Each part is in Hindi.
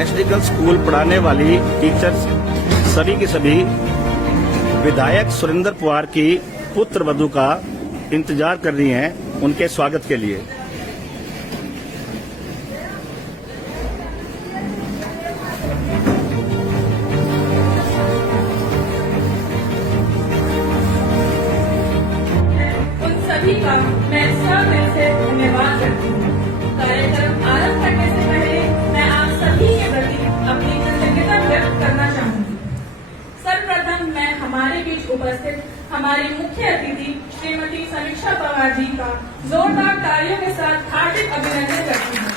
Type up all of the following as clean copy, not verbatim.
एसडी स्कूल पढ़ाने वाली टीचर्स सभी की सभी विधायक सुरेंद्र पवार की पुत्र वधू का इंतजार कर रही हैं उनके स्वागत के लिए। उन सभी का मैं सब से धन्यवाद करती हूँ। कार्यक्रम आरंभ करने से पहले मैं आप सभी के प्रति अपनी कृतज्ञता व्यक्त करना चाहूंगी। सर्वप्रथम मैं हमारे बीच उपस्थित हमारी मुख्य अतिथि श्रीमती समीक्षा पवार जी का जोरदार तालियों के साथ हार्दिक अभिनंदन करती हूँ।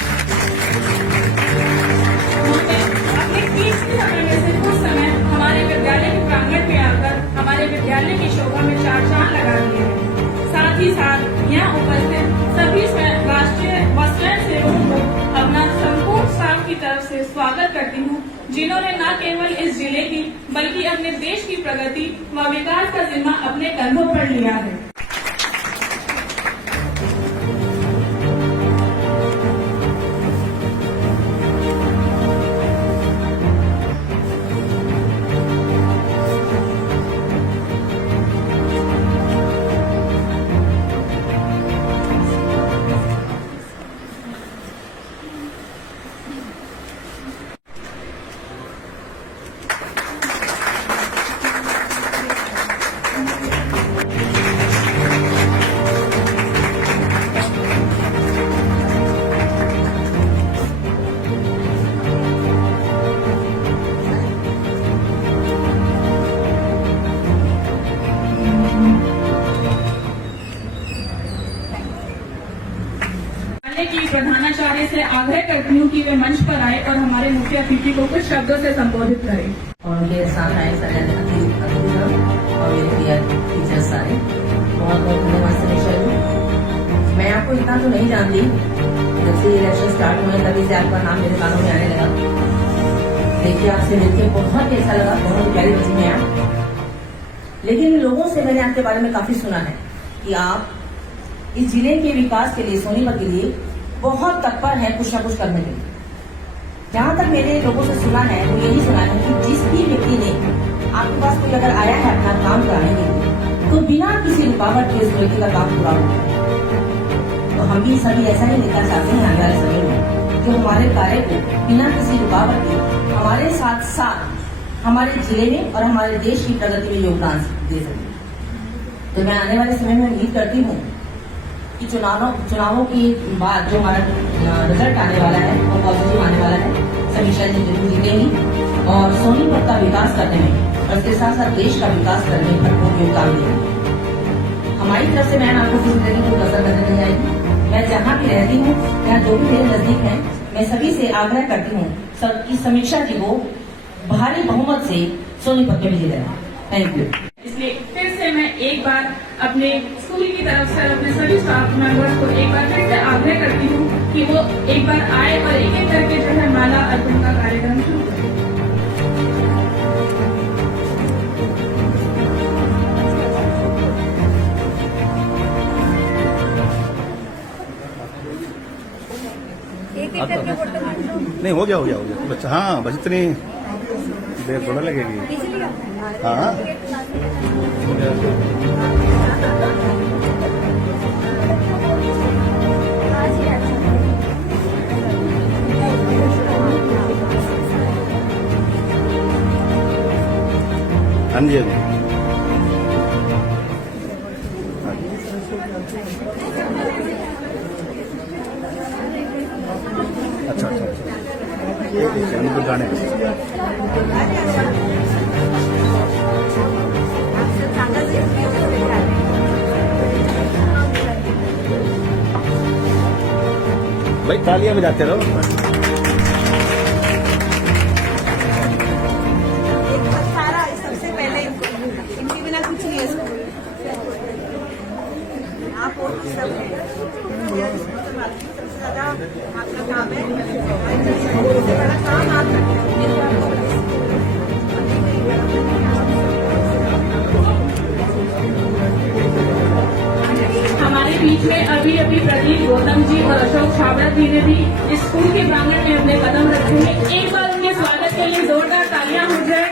उन्होंने अपने कीमती समय में से कुछ समय हमारे विद्यालय के प्रांगण में आकर हमारे विद्यालय की शोभा में चार चांद लगा दिए हैं। साथ ही साथ यहाँ उपस्थित सभी राष्ट्रीय व स्वयं सेवकों को अपना संपूर्ण स्टाफ की तरफ से स्वागत करती हूँ, जिन्होंने न केवल इस जिले की बल्कि अपने देश की प्रगति व विकास का जिम्मा अपने कंधों पर लिया है। की प्रधानाचार्य से आग्रह करती हूँ कि वे मंच पर आए और हमारे मुख्य अतिथि को कुछ शब्दों से संबोधित करें। और उनके साथ आए सारे अतिथि और मेरे टीचर्स सारे बहुत बहुत धन्यवाद समीक्षा जी। मैं आपको इतना तो नहीं जानती, जब से इलेक्शन स्टार्ट हुए तभी से आपका नाम मेरे कानों में आने लगा। देखिए आपसे मिलकर बहुत ही अच्छा लगा, बहुत प्यारी बच्ची में आप। लेकिन लोगों से मैंने आपके बारे में काफी सुना है कि आप इस जिले के विकास के लिए, सोनीपत के लिए बहुत तत्पर है कुछ न कुछ करने के लिए। जहां तक मैंने लोगों से सुना है वो यही सुना है कि जिस भी व्यक्ति ने आपके पास कोई अगर आया है अपना काम कराने के लिए तो बिना किसी रुकावट के उस व्यक्ति का काम पूरा हो जाए। तो हम भी सभी ऐसा ही देखना चाहते हैं आने वाले समय में, जो हमारे कार्य को बिना किसी रुकावट के हमारे साथ साथ हमारे जिले में और हमारे देश की प्रगति में योगदान दे सके। तो मैं आने वाले समय में उम्मीद करती हूँ कि चुनावों की बाद जो हमारा रिजल्ट आने वाला है वो पॉजिटिव आने वाला है। समीक्षा जी जरूर जीतेंगी और सोनीपत का विकास करने में और इसके साथ साथ देश का विकास करने में भरपूर योगदान देंगे। हमारी तरफ से मैं आपको किसी तरह की कसर करने नहीं आएगी। मैं जहाँ भी रहती हूँ, यहाँ जो भी मेरे नजदीक है, मैं सभी से आग्रह करती हूँ कि समीक्षा जी को भारी बहुमत से सोनीपत में विजय देना। Thank you. इसलिए फिर से मैं एक बार अपने स्कूल की तरफ से अपने सभी स्टाफ मेंबर्स को एक बार फिर से आग्रह करती हूँ कि वो एक बार आए और एक एक करके जो है माला अर्पण का कार्यक्रम शुरू करें। नहीं हो गया बच्चा। हाँ बस इतनी देर थोड़ा लगेगी। हाँ हाँ जी अच्छा गाने भाई तालियां बजाते रहो। सबसे पहले इनके बिना कुछ नहीं है स्कूल। आप और सब सबसे ज्यादा आपका काम है, सबसे बड़ा काम आप करते हैं। हमारे बीच में अभी अभी प्रदीप गौतम जी और अशोक छाबड़ा जी ने भी इस स्कूल के प्रांगण में अपने कदम रखे हैं। एक बार उनके स्वागत के लिए जोरदार तालियां हो जाए।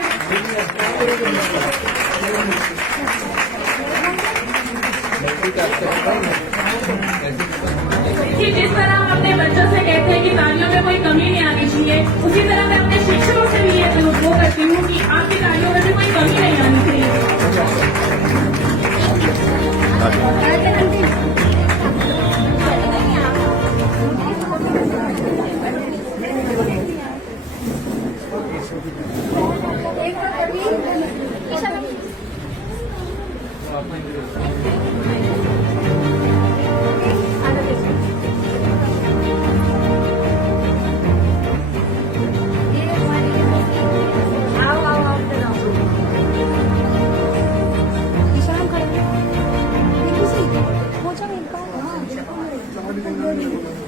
कि जिस तरह हम अपने बच्चों से कहते हैं कि तालियों में कोई कमी नहीं आनी चाहिए, उसी तरह मैं अपने शिक्षकों से भी ये वो करती हूँ कि आपकी तालियों में भी कोई कमी नहीं आनी चाहिए।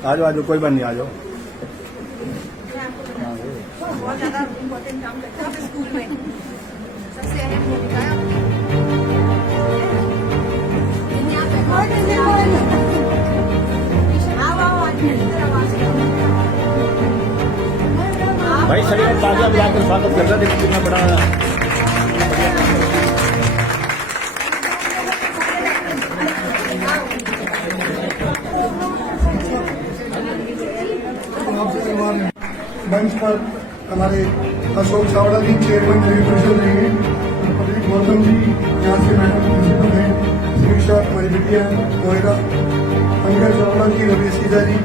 आ जाओ कोई बात नहीं, आ जाओ। बहुत ज्यादा इम्पोर्टेंट काम करते हैं स्कूल में, सबसे अहम भूमिका है आपकी। भाई सभी ने तालियां बजाकर स्वागत कर रहा है, देखो कितना बड़ा। मंच पर हमारे अशोक छाबड़ा जी चेयरमैन परिषद रहेंगे, प्रदीप गौतम जी यहाँ से मैडम प्रिंसिपल हैं, शिक्षा हमारी बिटिया मोहिरा, पंकज छाबड़ा जी, रवि सीजा जी।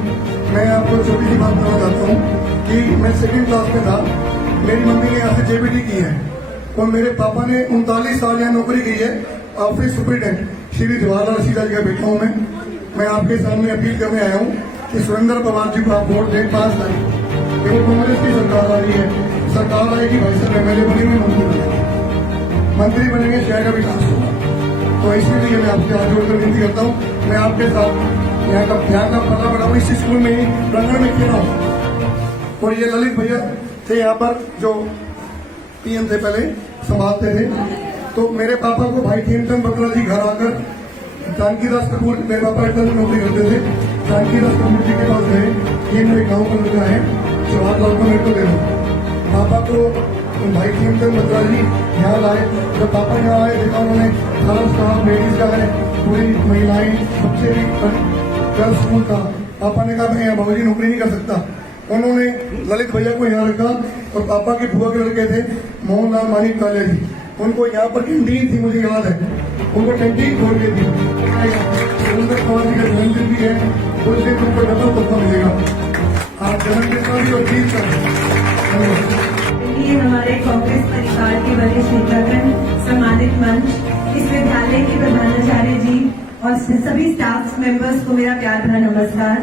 मैं आपको छोटी सी बात बताना चाहता हूँ कि मैं सेकंड क्लास में था, मेरी मम्मी ने यहाँ से जेबीटी की है और मेरे पापा ने 39 साल यहाँ नौकरी की है ऑफिस सुपरिटेंडेंट श्री जवाहरलाल सीधा जी का बेटा हूँ मैं आपके सामने अपील करने आया हूँ कि सुरेंद्र पवार जी को आप वोट दें 5 तारीख। देखो कांग्रेस की सरकार आ रही है, सरकार आएगी भाई साहब एमएलए बनेंगे, मंत्री बनेंगे, शहर का विकास होगा। तो इसीलिए मैं आपसे हाथ जोड़कर विनती करता हूँ, मैं आपके साथ यहाँ का पता बढ़ाऊँ, इस स्कूल में ही प्रांगण में खेला हूँ। और ये ललित भैया थे यहाँ पर जो पीएम थे पहले संभालते थे, तो मेरे पापा को भाई खेमचंद बत्रा जी घर आकर जानकीदास कपूर, मेरे पापा इतना नौकरी करते थे, जानकीदास कपूर जी के पास गए, ये मेरे गाँव का लड़का है, जवाहरलाल को मेरे को दे दो। पापा को भाई खेमचंद बत्रा जी यहाँ लाए, जब पापा यहाँ आए देखा उन्होंने सारा स्टाफ लेडीज का है, पूरी महिलाएं बच्चे भी गर्ल्स स्कूल का। पापा ने कहा मैं यहाँ बाबूजी नौकरी नहीं कर सकता, उन्होंने ललित भैया को यहाँ रखा और पापा के बुआ के लड़के थे मोहनलाल मानिक कालिया जी, उनको यहाँ पर कैंटीन थी, मुझे याद है, उनको कैंटीन खोल के दी। सुरेंद्र पवार जी का जन्मदिन भी है, उस दिन उनको डबल तोहफा मिलेगा, आप जन्मदिन का भी और जीत का। ये हमारे कांग्रेस परिवार के वरिष्ठ नेतागण, सम्मानित मंच, इस विद्यालय के प्रधानाचार्य जी और सभी स्टाफ मेंबर्स को मेरा प्यार भरा नमस्कार।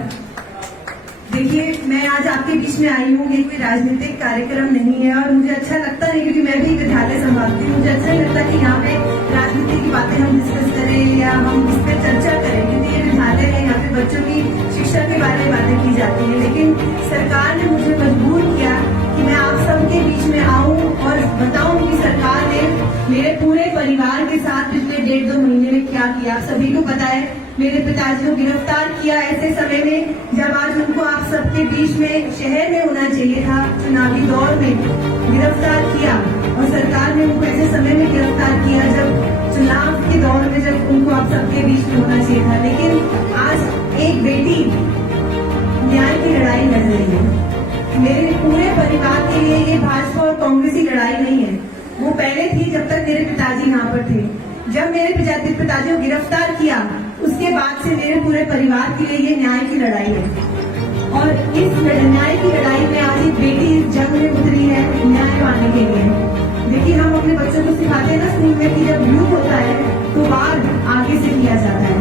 देखिए, मैं आज आपके बीच में आई हूँ, ये कोई राजनीतिक कार्यक्रम नहीं है और मुझे अच्छा लगता नहीं, क्योंकि मैं भी विद्यालय संभालती हूँ, मुझे अच्छा नहीं लगता कि यहाँ पे राजनीति की बातें हम डिस्कस करें या हम इस पर चर्चा करें, क्योंकि ये विद्यालय है, यहाँ पे बच्चों की शिक्षा के बारे में बातें की जाती है। लेकिन सरकार ने मुझे मजबूर किया कि मैं आप सबके बीच में आऊं और बताऊं कि सरकार ने मेरे पूरे परिवार के साथ पिछले 1.5-2 महीने में क्या किया। आप सभी को पता है, मेरे पिताजी को गिरफ्तार किया ऐसे समय में जब आज उनको आप सबके बीच में शहर में होना चाहिए था, चुनावी दौर में गिरफ्तार किया, और सरकार ने उनको ऐसे समय में गिरफ्तार किया जब चुनाव के दौर में, जब उनको आप सबके बीच में होना चाहिए था। लेकिन आज एक बेटी न्याय की लड़ाई लड़ रही है। मेरे पूरे परिवार के लिए ये भाजपा और कांग्रेस की लड़ाई नहीं है, वो पहले थी जब तक मेरे पिताजी यहाँ पर थे। जब मेरे पिताजी को गिरफ्तार किया, उसके बाद से मेरे पूरे परिवार के लिए ये न्याय की लड़ाई है। और इस न्याय की लड़ाई में आज एक बेटी जंग में उतरी है न्याय पाने के लिए। देखिए, हम अपने बच्चों को सिखाते हैं ना स्कूल में कि जब युद्ध होता है तो वार आगे से किया जाता है,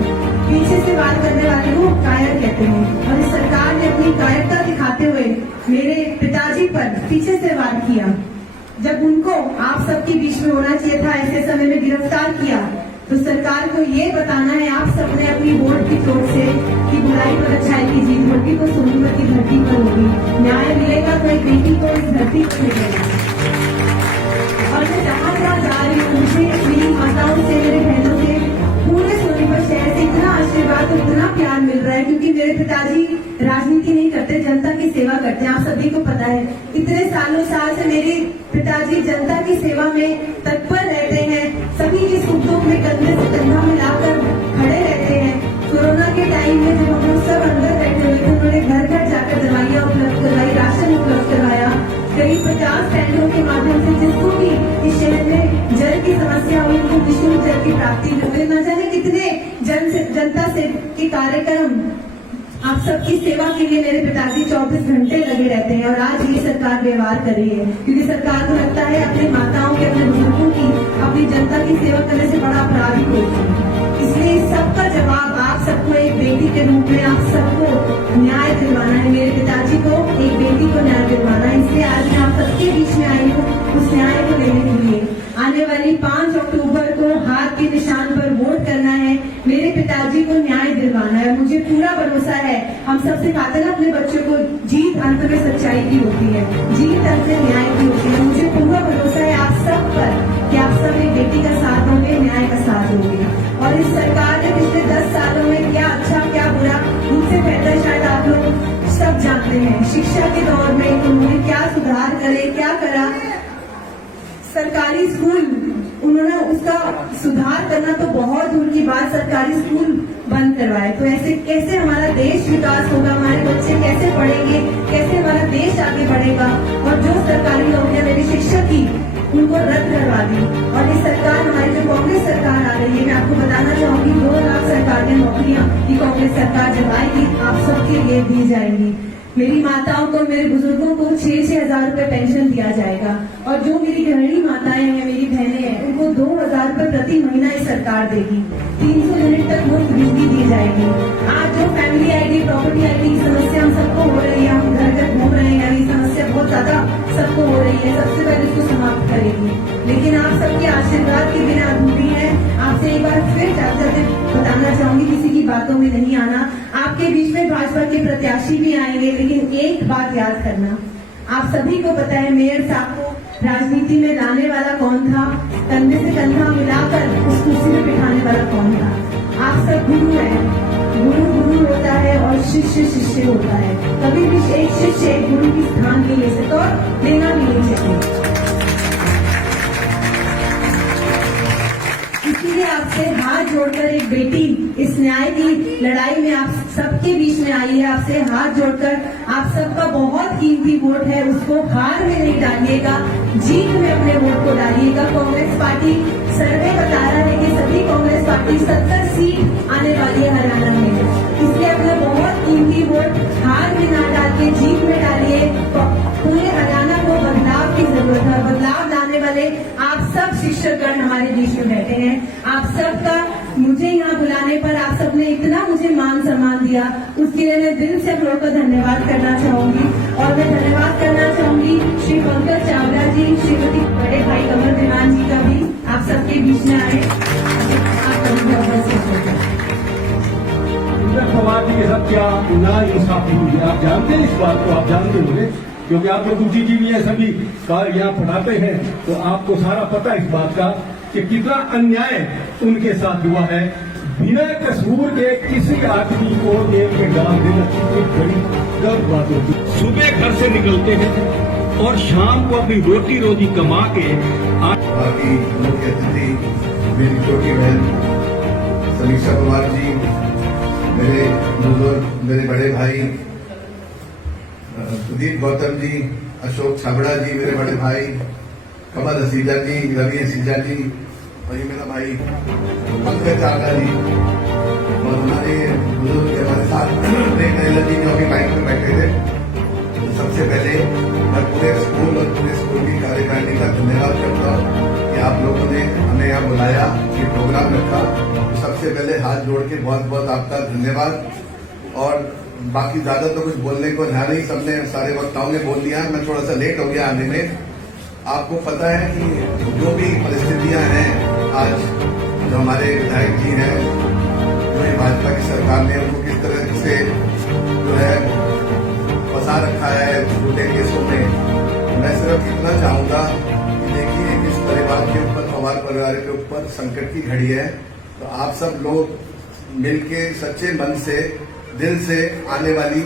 पीछे से वार करने वाले को कायर कहते हैं। और इस सरकार ने अपनी कायरता दिखाते हुए मेरे पिताजी पर पीछे से वार किया। जब उनको आप सबके बीच में होना चाहिए था, ऐसे समय में गिरफ्तार किया, तो सरकार को ये बताना है आप सबने अपनी वोट की चोट से कि बुराई पर अच्छाई की जीत होगी, तो सोनीपत की धरती पर होगी, न्याय मिलेगा तो एक बेटी को इस धरती पर मिलेगा। और मैं जहाँ जहाँ जा रही हूँ, मुझे मेरी माताओं से, मेरे बहनों से, पूरे सोनीपत शहर से इतना आशीर्वाद और इतना प्यार मिल रहा है। जनता की सेवा करते हैं। आप सभी को पता है, इतने सालों साल से मेरे पिताजी जनता की सेवा में तत्पर रहते हैं, सभी के सुख दुख में कंधे से कंधा मिलाकर खड़े रहते हैं। कोरोना के टाइम में जब हम लोग सब अंदर बैठे हुए थे, उन्होंने घर घर जाकर दवाइयाँ उपलब्ध करवाई, राशन उपलब्ध करवाया। करीब 50 टैंकरों के माध्यम से जिसको भी इस शहर में जल की समस्या हुई, उनको निःशुल्क जल की प्राप्ति हुई। न जाने कितने जनता से के कार्यक्रम, आप सबकी सेवा के लिए मेरे पिताजी 24 घंटे लगे रहते हैं। और आज ये सरकार व्यवहार कर रही है, क्योंकि सरकार को लगता है अपनी माताओं के, अपने बुजुर्गों की, अपनी जनता की सेवा करने से बड़ा अपराधी कोई नहीं। इसलिए इस सबका जवाब आप सबको एक बेटी के रूप में आप सबको न्याय दिलवाना है। मेरे पिताजी को एक बेटी को न्याय दिलवाना है, इसलिए आज मैं आप सबके बीच में आई हूँ उस न्याय को लेने के लिए। आने वाली 5 अक्टूबर को हाथ के निशान पर वोट करना है, मेरे पिताजी को न्याय दिलवाना है। मुझे पूरा भरोसा है, हम सब सिखाते ना अपने बच्चों को, जीत अंत में सच्चाई की होती है, जीत अंत में न्याय की होती है। मुझे पूरा भरोसा है आप सब पर कि आप सब एक बेटी का साथ दोगे, न्याय का साथ दोगे। और इस सरकार ने पिछले 10 सालों में क्या अच्छा क्या बुरा, मुझसे बेहतर शायद आप लोग सब जानते हैं। शिक्षा के दौर में उन्होंने क्या सुधार करे, क्या करा। सरकारी स्कूल उन्होंने उसका सुधार करना तो बहुत दूर की बात, सरकारी स्कूल बंद करवाए। तो ऐसे कैसे हमारा देश विकास होगा, हमारे बच्चे कैसे पढ़ेंगे, कैसे हमारा देश आगे बढ़ेगा। और जो सरकारी नौकरियां मेरी शिक्षक की, उनको रद्द करवा दी। और ये सरकार, हमारी जो कांग्रेस सरकार आ रही है, मैं आपको बताना चाहूंगी 2 लाख सरकारी नौकरियां ये कांग्रेस सरकार जब आएगी आप सबके लिए दी जाएंगी। मेरी माताओं को, मेरे बुजुर्गों को 6-6 हजार रुपए पेंशन दिया जाएगा। और जो मेरी गृहिणी माताएं हैं, मेरी बहनें हैं, उनको 2,000 रुपए प्रति महीना ये सरकार देगी। 300 यूनिट तक मुफ्त बिजली दी जाएगी। आज जो फैमिली आईडी, प्रॉपर्टी आईडी की समस्या हम सबको हो रही है, हम घर घर घूम रहे हैं, ये समस्या बहुत ज्यादा सबको हो रही है, सबसे पहले इसको समाप्त करेगी। लेकिन आप सबके आशीर्वाद के बिना अधूरी है। आपसे एक बार फिर जाते बताना चाहूंगी, किसी की बातों में नहीं आना। आपके बीच में भाजपा के प्रत्याशी भी आएंगे, लेकिन एक बात याद करना, आप सभी को पता है मेयर साहब को राजनीति में लाने वाला कौन था, कंधे से कंधा मिलाकर उस कुर्सी में बिठाने वाला कौन था। आप सब गुरु हैं, गुरु गुरु होता है और शिष्य शिष्य होता है। कभी भी एक शिष्य एक गुरु की स्थान नहीं ले सकता और लेना भी नहीं चाहिए। इसीलिए आपसे हाथ जोड़कर एक बेटी इस न्याय की लड़ाई में आप सबके बीच में आई है। आपसे हाथ जोड़कर आप सबका बहुत कीमती वोट है, उसको हार में नहीं डालिएगा, जीत में अपने वोट को डालिएगा। कांग्रेस पार्टी सर्वे बता रहा है कि सभी कांग्रेस पार्टी 70 सीट आने वाली है हरियाणा में। इसलिए अपना बहुत कीमती वोट हार में ना डाल के जीत में डालिए। पूरे हरियाणा को बदलाव की जरूरत है, बदलाव लाने वाले आप सब शिक्षकगण हमारे देश में बैठे हैं। आप सबका मुझे यहाँ बुलाने पर आप सबने इतना मुझे मान सम्मान दिया, उसके लिए मैं दिल से आप लोगों का धन्यवाद करना चाहूंगी। और मैं धन्यवाद करना चाहूंगी श्री पंकज चावला जी, श्रीमती बड़े भाई कमल विमान जी का भी, आप सबके बीच में आए। पवार जी के साथ क्या ना इंसाफी हुई, आप जानते हैं इस बात को, आप जानते होंगे क्योंकि आप लोग बुद्धिजीवी हैं, सभी कार यहाँ पढ़ाते हैं, तो आपको सारा पता है इस बात का कि कितना अन्याय उनके साथ हुआ है। बिना कसूर के किसी आदमी को जेल में डाल देना कितनी बड़ी गलत बात होती है। सुबह घर से निकलते हैं और शाम को अपनी रोटी रोजी कमा के बाकी मुख्य अतिथि मेरी छोटी बहन समीक्षा कुमार जी, मेरे बुजुर्ग, मेरे बड़े भाई सुदीप गौतम जी, अशोक छाबड़ा जी, मेरे बड़े भाई कमल हसीजा जी, रवि हसीजा जी, और ये मेरा भाई पंकज चावला जी, और हमारे बुजुर्ग हमारे साथ जी जो अभी बाइक में बैठे थे। तो सबसे पहले मैं पूरे स्कूल और पूरे स्कूल की कार्यकारिणी का धन्यवाद करता हूँ कि आप लोगों ने हमें यहाँ बुलाया, ये प्रोग्राम रखा। तो सबसे पहले हाथ जोड़ के बहुत बहुत आपका धन्यवाद। और बाकी ज्यादा तो कुछ बोलने को है नहीं, सबने सारे वक्ताओं ने बोल दिया, मैं थोड़ा सा लेट हो गया आने में। आपको पता है कि जो भी परिस्थितियां हैं आज, जो हमारे विधायक जी हैं, जो ये भाजपा की सरकार ने उनको किस तरह से जो है फंसा रखा है झूठे केसों में, मैं सिर्फ इतना चाहूंगा कि देखिए इस परिवार के ऊपर, पवार परिवार के ऊपर संकट की घड़ी है, तो आप सब लोग मिलके सच्चे मन से, दिल से आने वाली